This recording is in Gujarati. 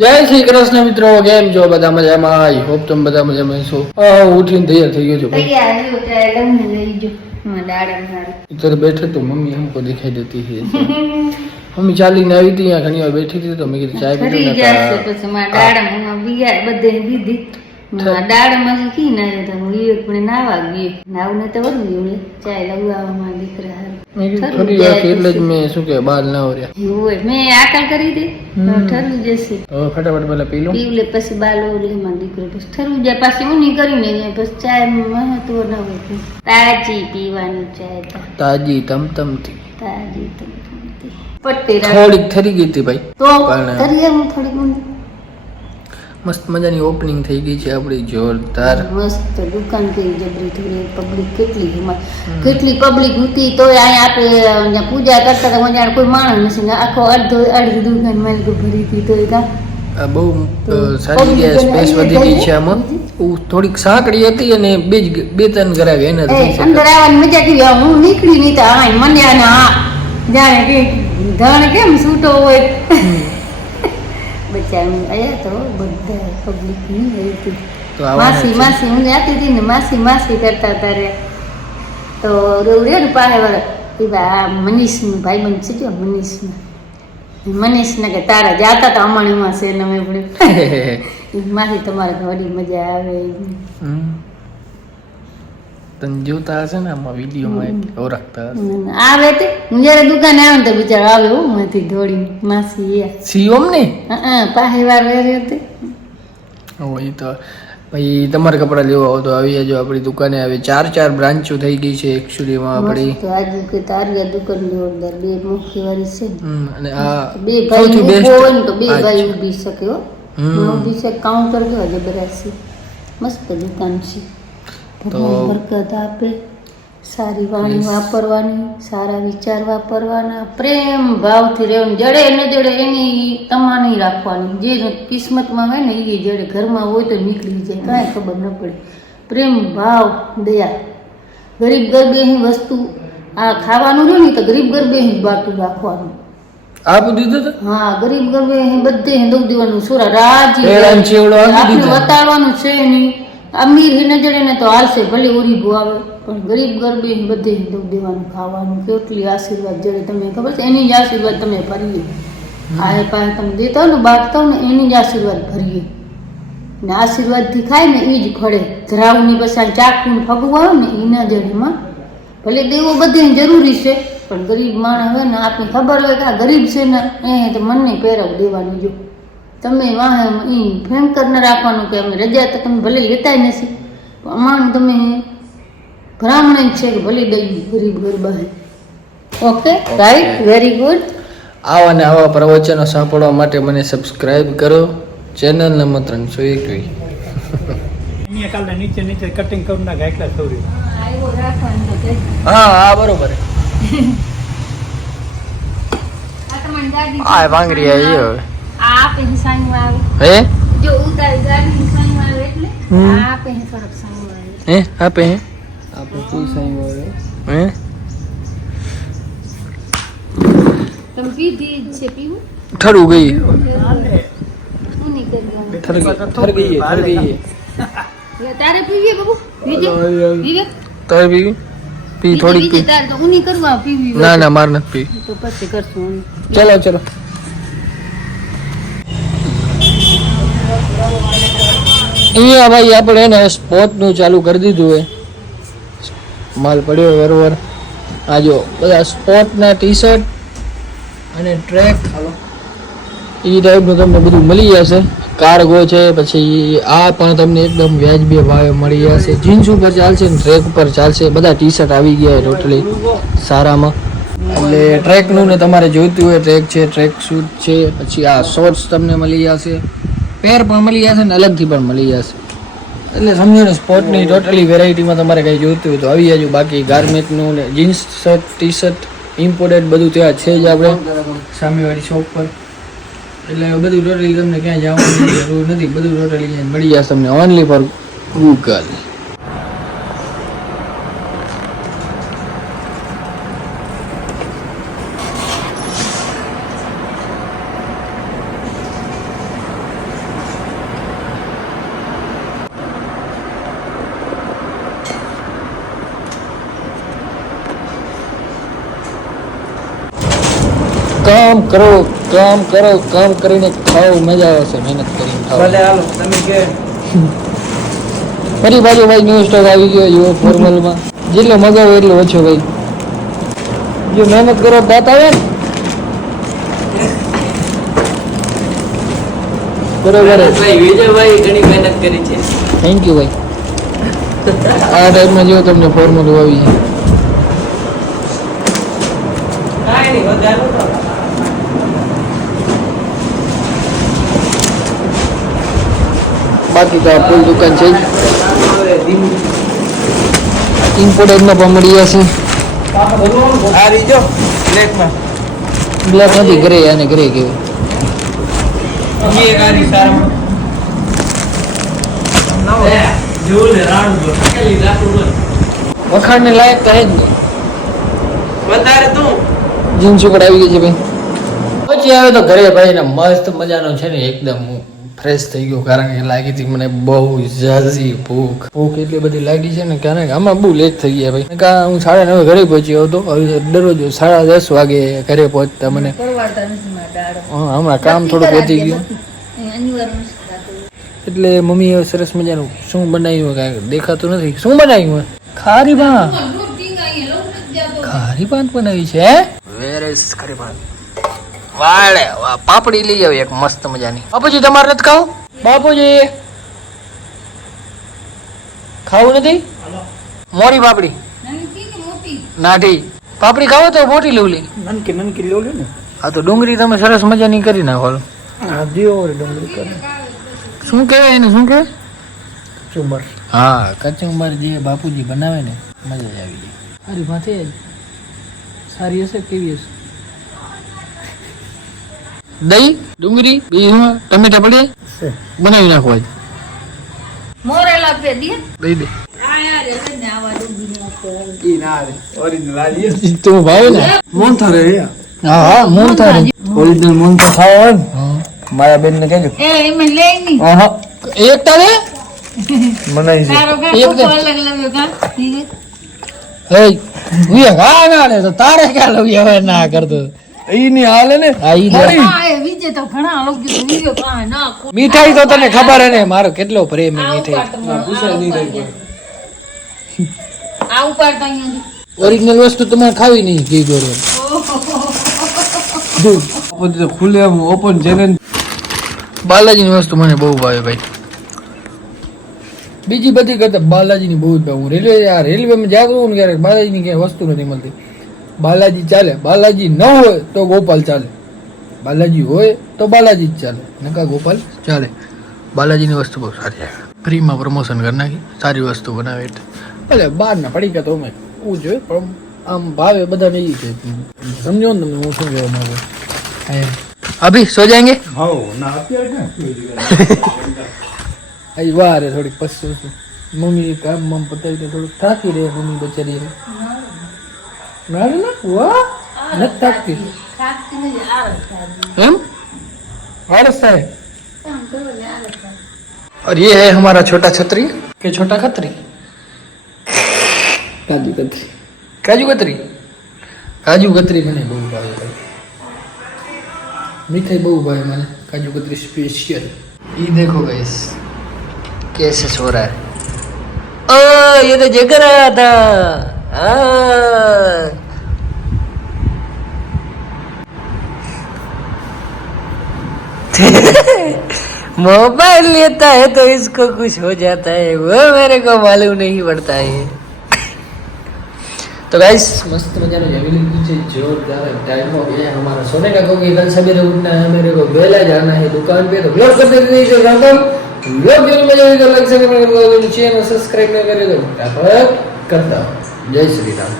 જય શ્રી કૃષ્ણ મિત્રો, કેમ છો? બધા મજામાં? આઈ હોપ તમે બધા મજામાં છો. ઉઠીને તૈયાર થઈ ગયો છો? इधर बैठे तो मम्मी हमको दिखाई देती है. मम्मी चाली ने आई थी यहाँ घनी વાર બેઠી હતી તો મેં કીધું ચાય પીધું ને પછી મારા દાડામાં બીયા બધે દીધી દાડામાં કી ના તો હું એક પણ નાવા ગઈ નાવ ને તો વધુ એવું ચાય લગાવવામાં દીકરા થોડી વાર એટલે જ મેં શું કે બાલ ના ઓર્યા હોય મેં આકલ કરી દે ઠરવું જશે હવે ફટાફટ પેલા પી લો પીવલે પછી બાલ ઓલે માં દીકરો પછી ઠરવું જાય પાછી ઊની કરીને પછી ચાય મહત્વ ના હોય તાજી પીવાની ચાય તાજી તમતમથી તાજી તમતમથી પટ્ટી થોડીક થરી ગઈ હતી ભાઈ તો થરી હું થોડીક મસ્ત મજાની ઓપનિંગ થઈ ગઈ છે આપણી જોરદાર મસ્ત દુકાન કઈ જબરી થોડી પબ્લિક કેટલી પબ્લિક હતી તો અહીંયા આપણે પૂજા કરતા હતા મજા કોઈ માણસ નથી ને આખો અડધી દુકાન માલિક ભરી હતી તો બહુ સારી ગયા સ્પેસ વધી ગઈ છે આમાં થોડીક સાંકડી હતી અને બે ત્રણ ઘરાક એને અંદર આવવાની મજા કેવી હું નીકળી નહીં તો મને જાણે કે ધણ કેમ છૂટો હોય બચાવી આયા તો બધા પબ્લિક ની હતી માસી હું જાતી હતી ને માસી કરતા તારે તો રેવડે પાસે વર મનીષનું ભાઈ બંધ છે જો મનીષને કે તારા જાતા તો અમાણીમાં છે ને અમે પણ માસી તમારે ઘણી મજા આવે તને જોતા હશે ને આમાં વિડીયોમાં ઓળખતા આવે તે હું જયારે દુકાને આવે ને તો બિચારો આવે હું માંથી દોડી માસી સીઓમ ને પાસે વાર હતી એ તો ભાઈ તમારે કપડા લેવા હોય તો આવી જાજો આપણી દુકાને આવે 4 બ્રાન્ચો થઈ ગઈ છે એકચ્યુઅલીમાં આપણી તો આજે કે તારી દુકાન જોરદાર બે મુખી વાળી છે અને આ બે ભાઈ હોય ને તો બે ભાઈ ઊભી શકે હો ઊભી છે કાઉન્ટર કેવા જબરદસ્ત મસ્ત દુકાન છે તો બરકત આપે સારી વાણી વાપરવાની સારા વિચાર વાપરવાના પ્રેમ ભાવથી રહેવાનું જડે ન જડે એની તમાની રાખવાની જે કિસ્મતમાં હોય ને એ જડે ઘરમાં હોય તો નીકળી જાય કાંઈ ખબર ન પડે પ્રેમ ભાવ દયા ગરીબ ગરબેની વસ્તુ આ ખાવાનું રહ્યું ને તો ગરીબ ગરબેની જ બાટું રાખવાનું આપી દીધું હા ગરીબ ગરબે બધે દઉં દેવાનું સોરા રાજી બતાડવાનું છે નહીં અમીર હી નજરે ને તો હાલશે ભલે ઉરીબો આવે પણ ગરીબ ગરબે બધે દુઃખ દેવાનું ખાવાનું કેટલી આશીર્વાદ જડે તમને ખબર છે એની જ આશીર્વાદ તમે ભરીએ આ પાસે તમે દેતા હોય ને બાંટતા હોય ને એની જ આશીર્વાદ ભરીએ ને આશીર્વાદથી ખાય ને એ જ ફળે ધરાવની પછી ચાકું ફગવું આવે ને એના જડીમાં ભલે દેવો બધે જરૂરી છે પણ ગરીબ માણસ હોય ને આપને ખબર હોય કે આ ગરીબ છે ને એ તો મનને પહેરાવ દેવાનું જો તમે વાહ એ ભયંકર ન રાખવાનું કે અમે રજા તો તમે ભલે લેતા નથી અમારું તમે ભરામણ છે કે ભલે દઈ ગરીબ garba okay right very good આવા ને આવા પ્રવચનો સાંભળવા માટે મને સબસ્ક્રાઇબ કરો ચેનલ નંબર 321 કાલે નીચે કટિંગ કરું ના ગાયકલા છોરી હા બરોબર આ વાંગરી આવી હવે આપે હિસાઈમાં આવે હે જો ઉતારી ગાડી હિસાઈમાં આવે એટલે આપે થોડક સાઈમાં આવે હે આપે કોઈ સાઈમાં આવે હે તમે પીધી છે પીવું ઠરું ગઈ હું નહીં કરવાનું થર ગઈ તારે પીવીએ બાબુ પીવે તારે પી થોડી પી તારે તો હું નહીં કરવા પીવી ના માર નથી પી તો પછી કરશું ચલો અહીંયા ભાઈ આપણે એને સ્પોર્ટનું ચાલુ કરી દીધું હોય માલ પડ્યો બરોબર આ જો બધા સ્પોર્ટના ટી શર્ટ અને ટ્રેક એ ટાઈપનું તમને બધું મળી જશે કાર્ગો છે પછી આ પણ તમને એકદમ વ્યાજબી ભાવે મળી જશે જીન્સ ઉપર ચાલશે ને ટ્રેક ઉપર ચાલશે બધા ટી શર્ટ આવી ગયા ટોટલી સારામાં એટલે ટ્રેકનું ને તમારે જોઈતું હોય ટ્રેક છે ટ્રેક શૂટ છે પછી આ શોર્ટ્સ તમને મળી જશે પેર પણ મળી જશે ને અલગથી પણ મળી જશે એટલે સમજો ને સ્પોર્ટની ટોટલી વેરાયટીમાં તમારે કંઈ જોઈતું હોય તો આવી જાજો બાકી ગાર્મેન્ટનું ને jeans shirt T shirt imported બધું ત્યાં છે જ આપણે સામેવાળી શોપ પર એટલે બધું ટોટલી તમને ક્યાંય જવાની જરૂર નથી બધું ટોટલી મળી જશે તમને ઓનલી ફોર ગૂગલ કામ કરો, કામ કરીને ખાઓ, મજા આવશે મહેનત કરીને ખાઓ. ભલે હાલો તમે કે ફરી પાછો ભાઈ ન્યૂ સ્ટોક આવી ગયો યુઓ ફોર્મલમાં. જેટલો મગાવો એટલો ઓછો ભાઈ. જો મહેનત કરો દાંત આવે ને બરોબર. વિજયભાઈ ઘણી મહેનત કરી છે. થેન્ક યુ ભાઈ. આ ટાઈમમાં જો તમને ફોર્મલ આવી જાય. કાંઈ નહીં વધારે નહોતો. બાકી તો આ ફૂલ દુકાન છે. હવે ધીમું. ઇમ્પોર્ટેડમાં પણ મળી જશે. આ રીજો બ્લેકમાં બ્લેક નથી, ગ્રે અને ગ્રે કેવું. એ ગાડી સારા જોઉં ને રાણું જો. ખાલી રાખું બોલ. વખાણને લાયક તો હે જ નહીં. વધારે તું. જીન્સ ઉપર આવી ગઈ છે ભાઈ. પછી આવે તો ઘરે ભાઈ ને મસ્ત મજાનો છે ને એકદમ ફ્રેશ થઈ ગયો. કારણ કે લાગી હતી મને બહુ ઝાઝી ભૂખ એટલી બધી લાગી છે ને, કારણ કે આમાં બહુ લેટ થઈ ગયા ભાઈ. હું 9:30 ઘરે પહોંચ્યો હતો. હવે દરરોજ 10:30 વાગે ઘરે પહોંચતા મને. હમણાં કામ થોડુંક વધી ગયું એટલે મમ્મી હવે સરસ મજાનું શું બનાવ્યું કાંઈ દેખાતું નથી. શું બનાવ્યું? ખારી ભાત. ખારી ભાત બનાવી છે હે? વેર ઇઝ ખારી ભાત? વાળે વાહ, પાપડી લઈ આવી એક મસ્ત મજાની. બાપુજી તમારે નથી ખાવું? બાપુજી ખાવું નથી? મોરી પાપડી નાઠી પાપડી ખાવો તો મોટી લેવલી. નનકી લો લે ને. હા તો ડુંગળી તમે સરસ મજાની કરી નાખો. હા જીઓ ડુંગળી કરે શું કહેવાય એને? શું કહેવાય? ચુમર. હા, કચુંબર જે બાપુજી બનાવે ને મજા જ આવી જાય. સારી ભાતે સારી હશે કેવી હશે? દહીં, ડુંગળી, બીજું ટમેટા પડે બનાવી નાખો. આજ મોરેલા પે દે દઈ દે. આ યાર એટલે ને આવા ડુંગળી ઈ ના આવે ઓરિજિનલ આલી તો ભાવે ને. મોન થારે હા હા મૂળ થાય. ઓરિજિનલ મોન તો ખાવા ને હા મારા બેન ને કહેજો. એ એમે લઈ ની આહા એક તારે મનાઈ છે. તારો કા એક ખૂબ દે. અલગ લાગ્યો કા ઠીક હે વિયા હા ના લે તો તારે ક્યાં લવી હવે ના કરતો. ઈ ની હાલે ને આ ઈ દે. હા એ વિજે તો ઘણા લોકો તો વિડિયો પા ના મીઠાઈ તો તને ખબર હે ને મારો કેટલો પ્રેમ હે મીઠાઈ. પૂછાય નહીં રહી. આ ઉપાડતા અહીંયા ઓરિજિનલ વસ્તુ તમારે ખાવી નહીં ઘી દોરો. બધું ખુલે આમ ઓપન ચેલેન્જ. બાલાજીની વસ્તુ મને બહુ ભાવે ભાઈ. બીજી બધી કરતા બાલાજીની બહુ જ ભાવે. હું રેલવેમાં જાગું ને ક્યારેક બાલાજીની ક્યાંય વસ્તુ નથી મળતી. બાલાજી ચાલે, બાલાજી ન હોય તો ગોપાલ ચાલે, બાલાજી હોય તો બાલાજી જ ચાલે, નકા ગોપાલ ચાલે. બાલાજીની વસ્તુ બહુ સારી આવે. ફ્રીમાં પ્રમોશન કરી નાખી. સારી વસ્તુ બનાવે એટલે ભલે બહારના પડીકા તો અમે હું જોઈએ પણ આમ ભાવે બધાને એ છે. સમજો ને તમે હું શું કહેવા માંગુ. અભી સો જાएंगे? હાઉ ના અત્યારે ને आई वार है थोड़ी पस्सू मम्मी काम मम पता है थोड़ी થાકી રહે મમ્મી બચારી ના ના વાહ નથી થાકતી ખાતી નથી આળસ થાય એમ आलस है। और ये है हमारा छोटा छतरी के छोटा खतरी काजू कतरी काजू कतरी काजू कतरी मैंने बहु भाई भाई मीठाई बहु भाई मैंने काजू कतरी स्पेशल। ये देखो गाइस कैसे सो रहा है। ओ ये तो जग रहा था। मोबाइल लेता है तो इसको कुछ हो जाता है वो मेरे को मालूम नहीं पड़ता है। तो गाइस मस्त मजा नहीं पीछे जोरदार टाइम हो गया है हमारा सोने का, क्योंकि कल सवेरे उठना है मेरे को, बेला जाना है दुकान पे। तो ब्लॉग करते लोग लाइक सब्सक्राइब नहीं करे तो करता हूँ। जय श्री राम।